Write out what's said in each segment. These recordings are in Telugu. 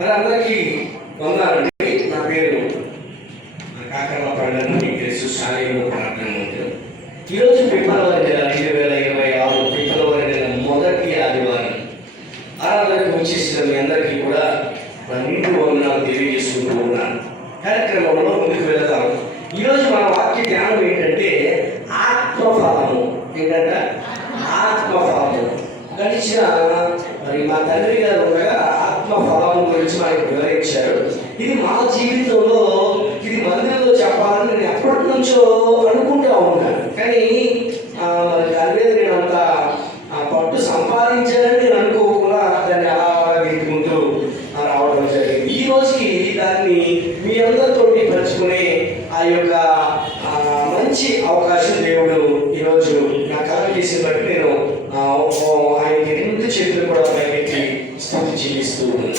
మరి అందరికీ వందాలండి నా పేరు కాకరమ పండుగ మీకు తెలుసు శారీరక ప్రార్థన ఈరోజు ఫిబ్రవరి నెల చేసుకునే ఆ యొక్క మంచి అవకాశం దేవుడు ఈరోజు నా కళ చేసి బట్టి నేను ఆయనకి రెండు చేతులు కూడా పైకెత్తి స్థుతి చెల్లిస్తూ ఉన్నాను.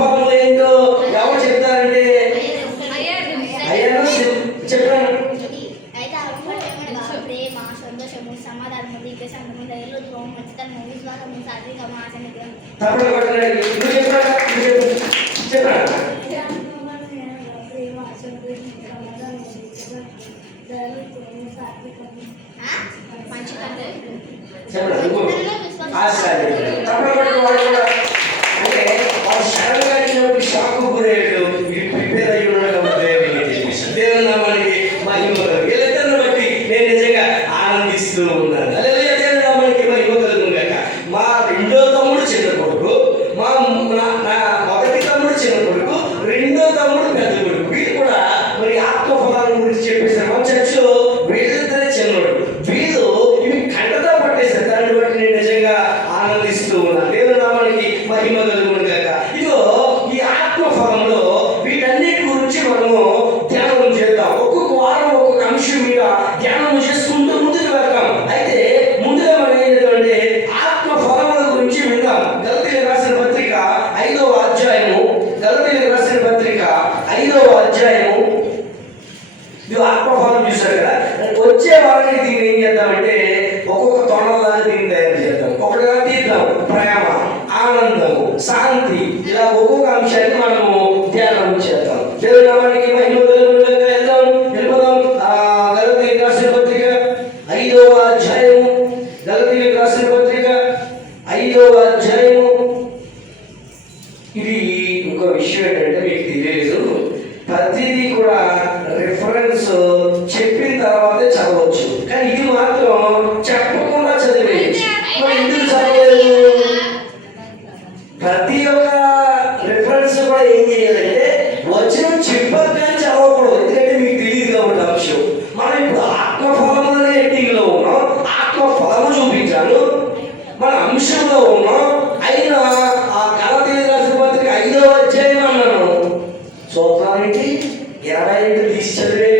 대화를 質問だ。శాంతి ఇలా ఒక్కొక్క అంశాన్ని మనము ధ్యానం చేద్దాం. దేవుని నామానికి మహిమలు died this children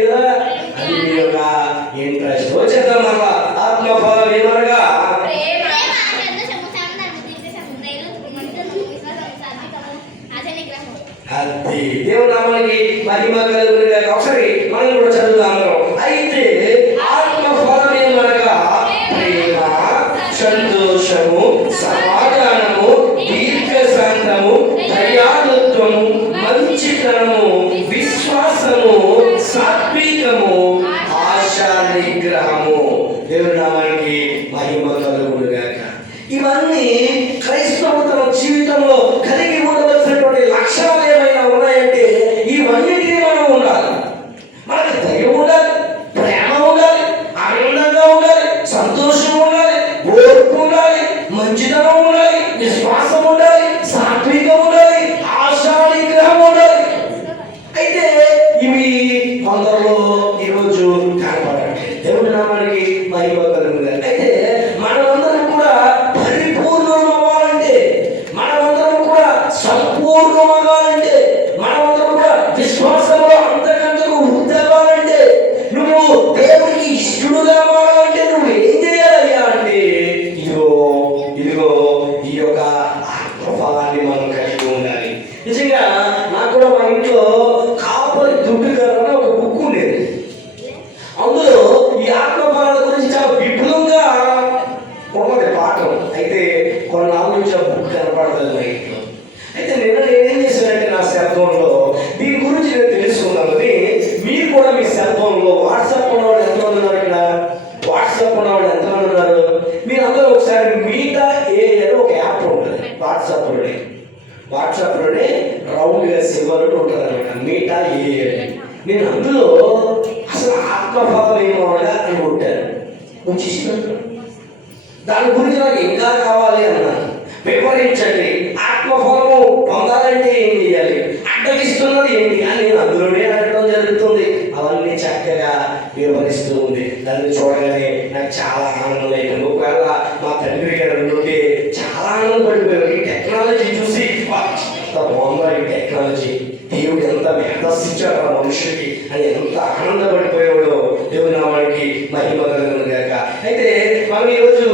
అని ఎంత ఆనందపడిపోయాడో దేవుని నామానికి మహిమ కలుగునుగాక అయితే మనం ఈరోజు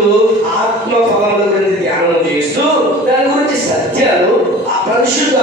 ఆత్మ ఫలం గురించి ధ్యానం చేస్తూ దాని గురించి సత్యాలు ఆ పరిశుద్ధ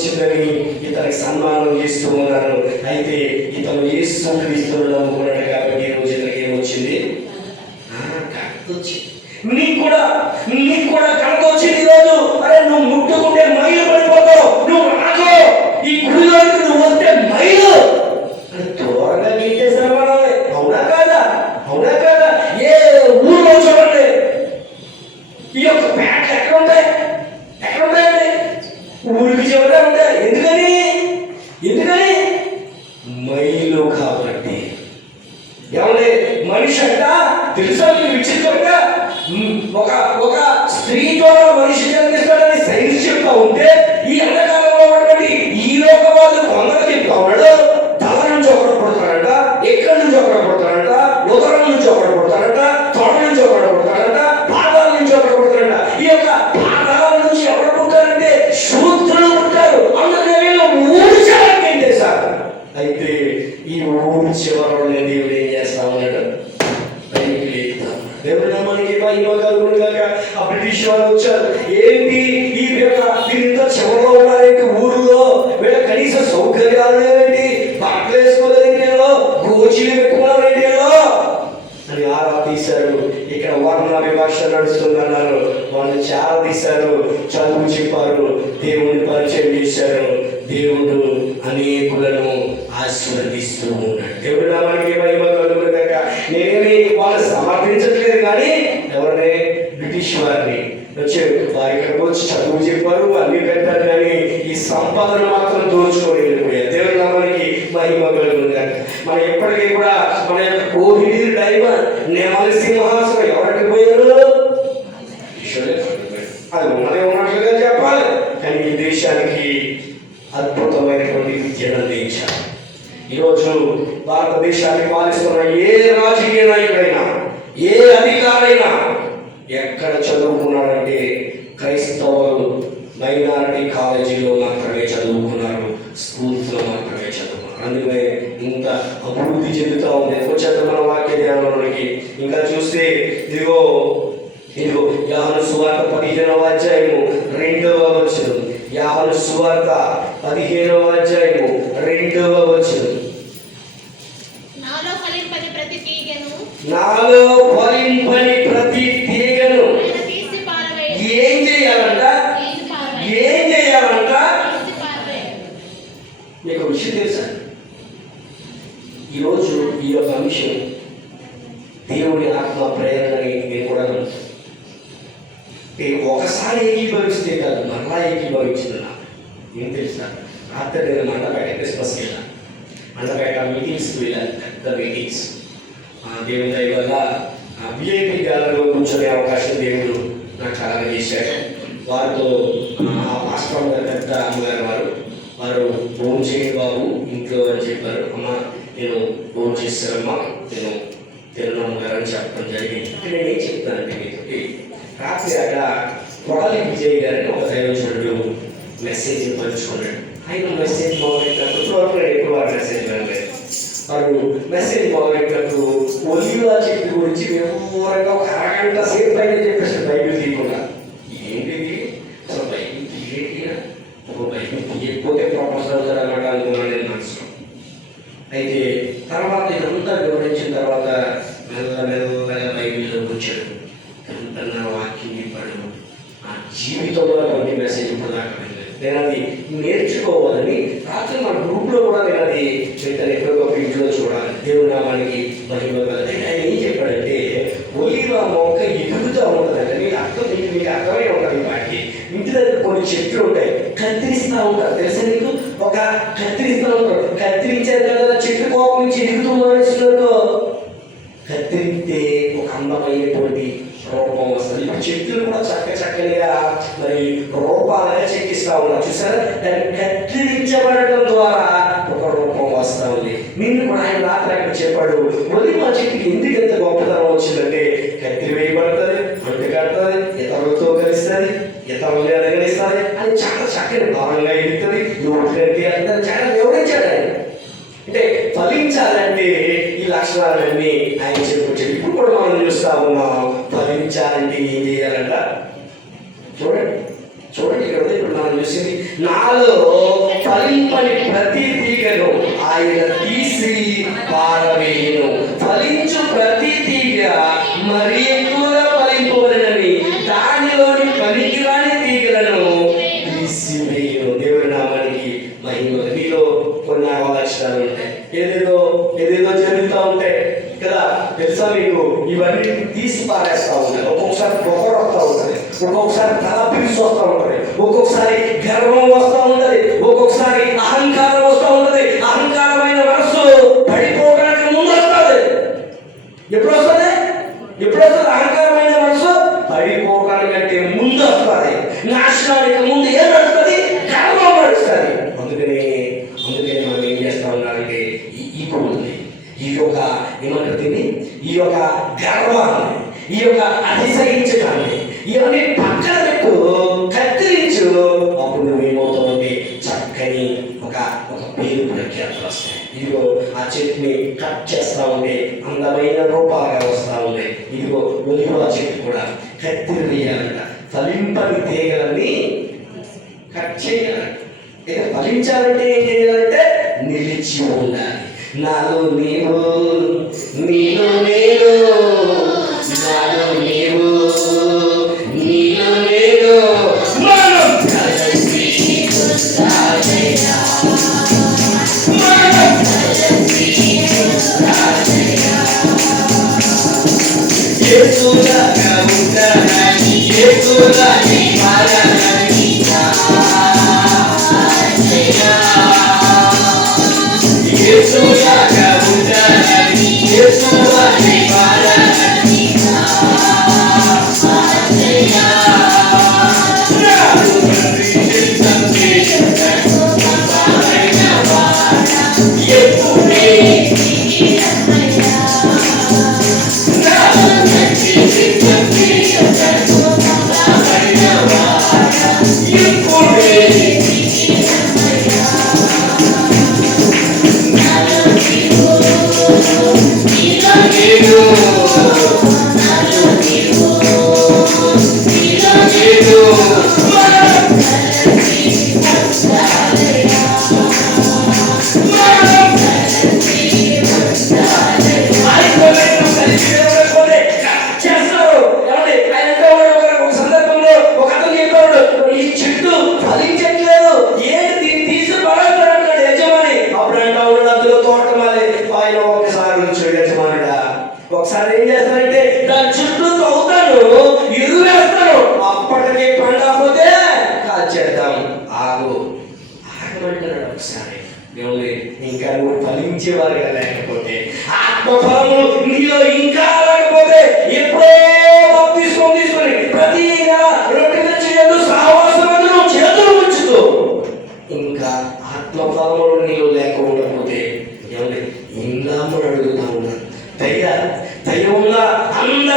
వచ్చిందని ఇతనికి సన్మానం చేస్తూ ఉన్నారు. అయితే ఇతను యేసు క్రీస్తును నమ్ముకున్నాడు కాబట్టి ఈ రోజు ఇతనికి ఏమొచ్చింది? కరెక్ట్ వచ్చింది కానీ ఎవరిని బ్రిటిష్ వారిని వచ్చారు వారు ఇక్కడికి వచ్చి చదువు చెప్పారు అన్ని పెట్టారు కానీ ఈ సంపదను మాత్రం దోచుకొని వెళ్ళిపోయారు. దేవుడి నామానికి మహిమ కలుగుతుంది మనం ఎప్పటికీ కూడా మన యొక్క కోహిడి డైవర్ నేమాలి సింహాసనం ఎవరికి పోయారు? అది ఉన్నదే ఉన్నట్లుగా చెప్పాలి. కానీ ఈ దేశానికి అద్భుతమైనటువంటి విద్యను అందించారు ఈరోజు భారతదేశాన్ని పాలిస్తున్న ఏ రాజకీయ నాయకుడైనా ఏ అధికారైనా ఎక్కడ చదువుకున్నాడంటే క్రైస్తవులు మైనారిటీ కాలేజీలో మాత్రమే చదువుకున్నారు స్కూల్స్లో మాత్రమే చదువుకున్నారు. అందుకే ఇంత అభివృద్ధి చెందుతూ ఉంది. వచ్చేది మన వాక్య ధ్యానంలోకి ఇంకా చూస్తే ఇదిగో ఇదిగో యాహను సువార్త పదిహేనవ అధ్యాయము రెండవ వచ్చిన యాహను సువార్త పదిహేనవ అధ్యాయము రెండవ వచనం నాలో ఫలింపని ప్రతి తీగను నాలో ఫలింపని ప్రతి తీగను ఆయన తీసి పారవేయ ఏం చేయాలంట తీసి పారవేయ ఏం చేయాలంట తీసి పారవేయ మీకు ఒక విషయం తెలుసా ఈరోజు ఈ యొక్క అంశం దేవుడి ఆత్మ ప్రేరణని నేను కూడా నమ్ముతాను అంటే ఒకసారి ఏకీభవిస్తే కాదు మరలా ఏకీభవించింది నాకు ఏం తెలుసా రాత్రి నేను మండపేట క్రిస్మస్కి వెళ్ళాను మండపేట మీటింగ్స్కి వెళ్ళాను పెద్ద మీటింగ్స్ దేవుని దయ వల్ల విఐపి గాలలో కూర్చొనే అవకాశం దేవుడు నాకు చాలా చేశాడు వారితో ఆ పాస్టర్ గారు పెద్ద అమ్మగారు వారు వారు ఫోన్ చేయండి బాబు ఇంట్లో అని చెప్పారు అమ్మ నేను ఫోన్ చేశానమ్మా నేను తిరునామ గారని చెప్పడం జరిగింది. ఇక్కడ నేను ఏం చెప్తానంటే మీతో రాత్రి అక్కడ కొడాలి విజయ్ గారిని ఒక దైవజనుడు మెసేజ్ పంచుకున్నాడు. ఆయన మెసేజ్ మొదలెట్టినప్పుడు ఇప్పటివరకు నేను మెసేజ్ వినలేదు వారు మెసేజ్ మొదలెట్టినప్పుడు ఒలివా చెట్టు గురించి వివరంగా ఒక అరగంట సేపు పైన చెప్పేసి బైబిల్ తీయకుండా. ఏంటి అసలు బైబిల్ తీయటిగా ఒక బైబిల్ తీయకపోతే ప్రొఫెసర్ అనమాట అనుకున్నాను అయితే తర్వాత ఇదంతా వివరించిన తర్వాత మెల్ల మెల్లగా బైబిల్లోకి వచ్చాడు కంటన్న వాక్యం చెప్పాడు ఆ జీవితంలో కొన్ని మెసేజ్ ఇప్పుడు దాకా నేను అది నేర్చుకోవాలని రాత్రి మన గ్రూప్లో కూడా నేను అది చైతన్య ఎప్పుడో ఇంట్లో చూడాలి. దేవుడు నామానికి మహిమ కలగాలి. ఆయన ఏం చెప్పాడంటే ఒలివ మొక్క ఎదుగుతూ ఉంటుందండి మీకు అర్థం మీకు అర్థమై ఉంటుంది వాటికి ఇంటి దగ్గర కొన్ని చెట్లు ఉంటాయి. కత్తిరిస్తూ ఉంటారు. తెలుసా నీకు? ఒక కత్తిరిస్తూ ఉంటారు కత్తిరించారు కదా చెట్టు కోపం నుంచి ఎదుగుతూ మనుషులతో కత్తిరిస్తే ఒక అందమైనటువంటి రూపం వస్తుంది. ఇప్పుడు చెట్లు కూడా చక్క చక్కనిగా మరి రూపాలుగా చెక్కిస్తా ఉన్నారు చూసారా? దాన్ని కత్తిరించబడటం ద్వారా ఒక రూపం వస్తా ఉంది. నిన్ను కూడా ఆయన రాత్రి అక్కడ చెప్పాడు. మళ్ళీ మా చెట్టుకి ఎందుకు ఎంత గొప్పతనం వచ్చిందంటే కత్తిరి వేయబడుతుంది అంటు కడుతుంది ఇతరులతో కలుస్తుంది ఇతరులు అడగలిస్తుంది అది చాలా చక్కని భావంగా మనిషిని నాలో ఫలింపని ప్రతి తీగను ఆయన తీసి పారవేయను ఫలించు ప్రతి తీగ మరీ ఇప్పుడు ఉంది ఈ యొక్క ఏమంటుంది ఈ యొక్క గర్వాన్ని ఈ యొక్క అతిశయించడాన్ని ఇవన్నీ పక్కన పెట్టు కత్తిరించు. అప్పుడు నువ్వు ఏమవుతావండి చక్కని ఒక ఒక పేరు ప్రఖ్యాతులు వస్తాయి ఇదిగో ఆ చెట్టుని కట్ చేస్తా ఉంది. అందమైన రూపాగా వస్తా ఉంది. ఇదిగో ఒలివ చెట్టు కూడా కత్తిరి వేయాలంట. ఫలింపని తీగలని కట్ చేయాలంట. ఇక ఫలించాలంటే ఏం చేయాలంటే నిలిచి ఉండాలి. నాలో నీవు నీలో నేను నాలో నీవు నీలో నేను చేసుగా Yeah. ఉన్నాము అడుగుతా ఉన్నాను దయ్య దయ్యంలో అందరూ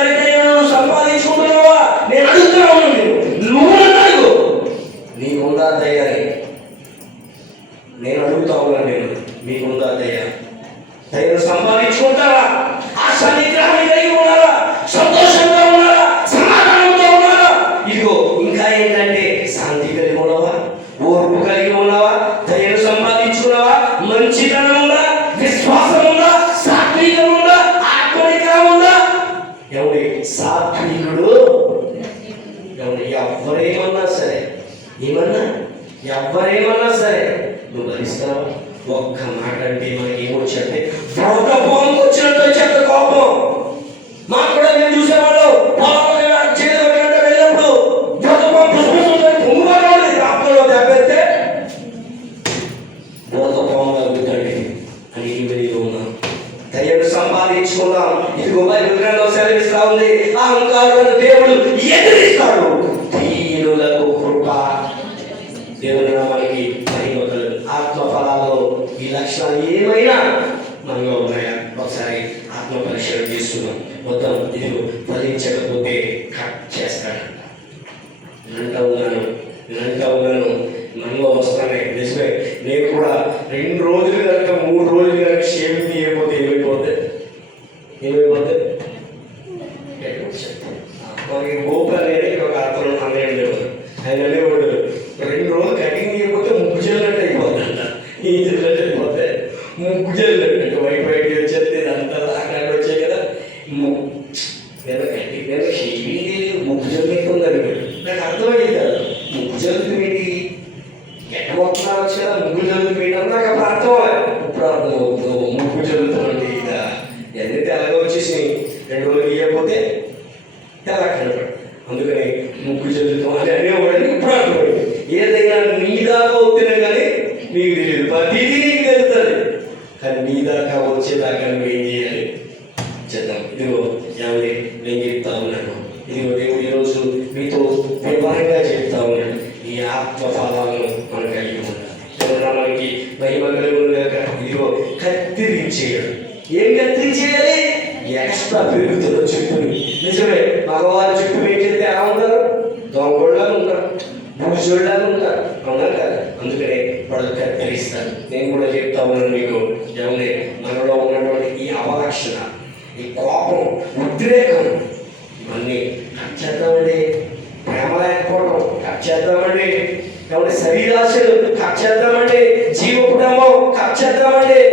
ഈ ജനറേഷൻ പോലത്തെ മൂജല്ലേ ఏం వ్యక్తం చేయాలి. ఎక్స్ట్రా పెరుగుతుంది చెట్టుని నిజమే మగవారు చెట్టు పెంచితే ఎలా ఉంటారు? దొంగళ్ళని ఉంటారు. ముసోళ్ళని ఉంటారు. అవునా కాదు? అందుకనే వాళ్ళు కత్తిరిస్తారు నేను కూడా చెప్తా ఉన్నాను మీకు. ఏమని మనలో ఉన్నటువంటి ఈ అవలక్షణ ఈ కోపం ఉద్రేకం ఇవన్నీ కట్ చేద్దామండి. ప్రేమ లేకపోవడం కట్ చేద్దామండి. కాబట్టి శరీరాశలు కట్ చేద్దామండి. జీవపుటము కట్ చేద్దామండి.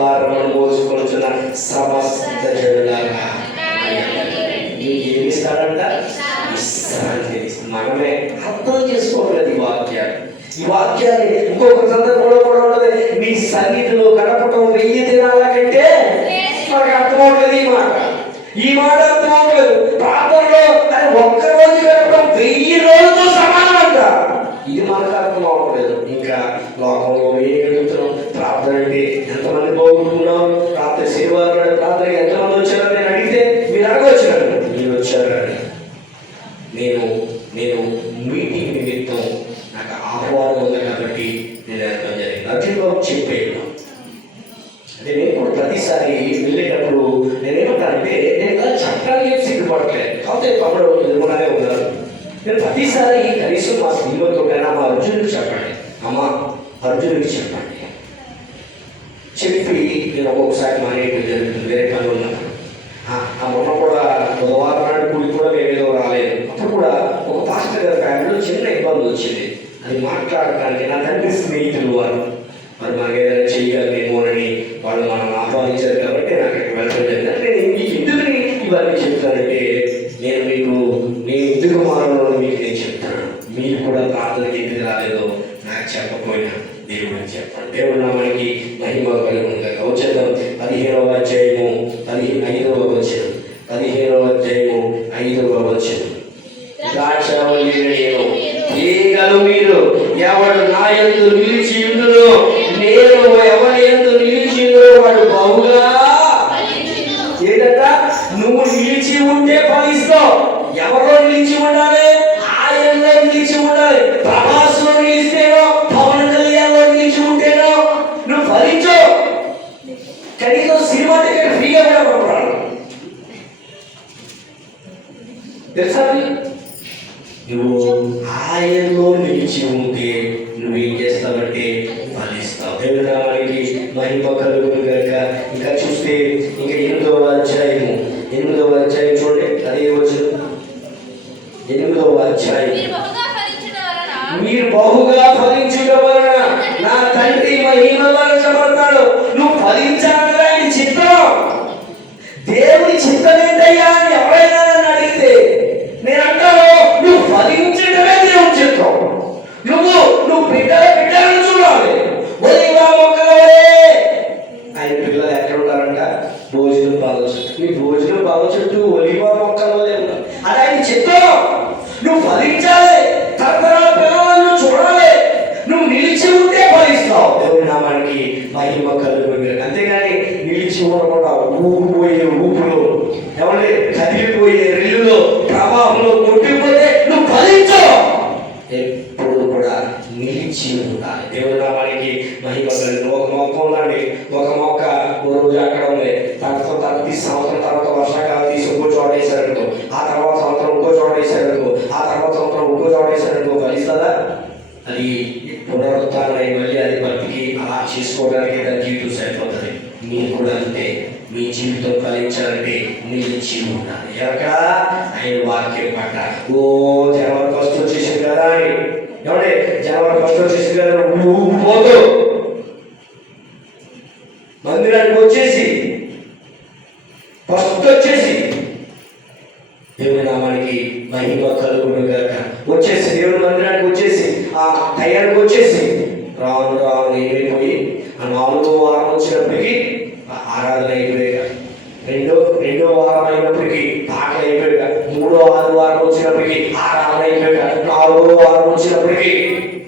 భారం అనుభవించుకుంటున్న సమస్త జడులారా మనమే అర్థం చేసుకోవాలి వాక్యాలు. ఈ వాక్యాన్ని ఇంకొక సందర్భంలో కూడా ఉండదు మీ సన్నిధిలో గడపటం వెయ్యి దినాల కంటే మాకు అర్థం అవుతుంది ఈ మాట. ఈ మాట అర్థం ప్రాంతంలో ప్రార్థనలో ఒక్క రోజు గడపడం వెయ్యి రోజులతో సమానం అంట ఇది మనకు అర్థం అవ్వట్లేదు ఇంకా లోకంలో ఏ కాకపోతే పంపడం ఎదురుకునే ఉన్నారు నేను ప్రతిసారి కనీసం మా శ్రీమంతుడైనా మా అర్జునుడికి చెప్పండి. అమ్మ అర్జునుడికి చెప్పండి. చెప్పి నేను ఒక్కొక్కసారి మానేయడం జరుగుతుంది వేరే పనులు ఉన్నాను ఆ మొన్న కూడా బుధవారం నాడు కూడి కూడా మేమేదో రాలేదు అప్పుడు కూడా ఒక పాస్టర్ గారి ఫ్యామిలీలో చిన్న ఇబ్బంది వచ్చింది. అది మాట్లాడటానికి నా తండ్రి స్నేహితులు వారు ఎవరు నా ఎందు నిలిచి ఇందులో నేను ఎవరి ఎందు నిలిచిందో వాడు బహుగా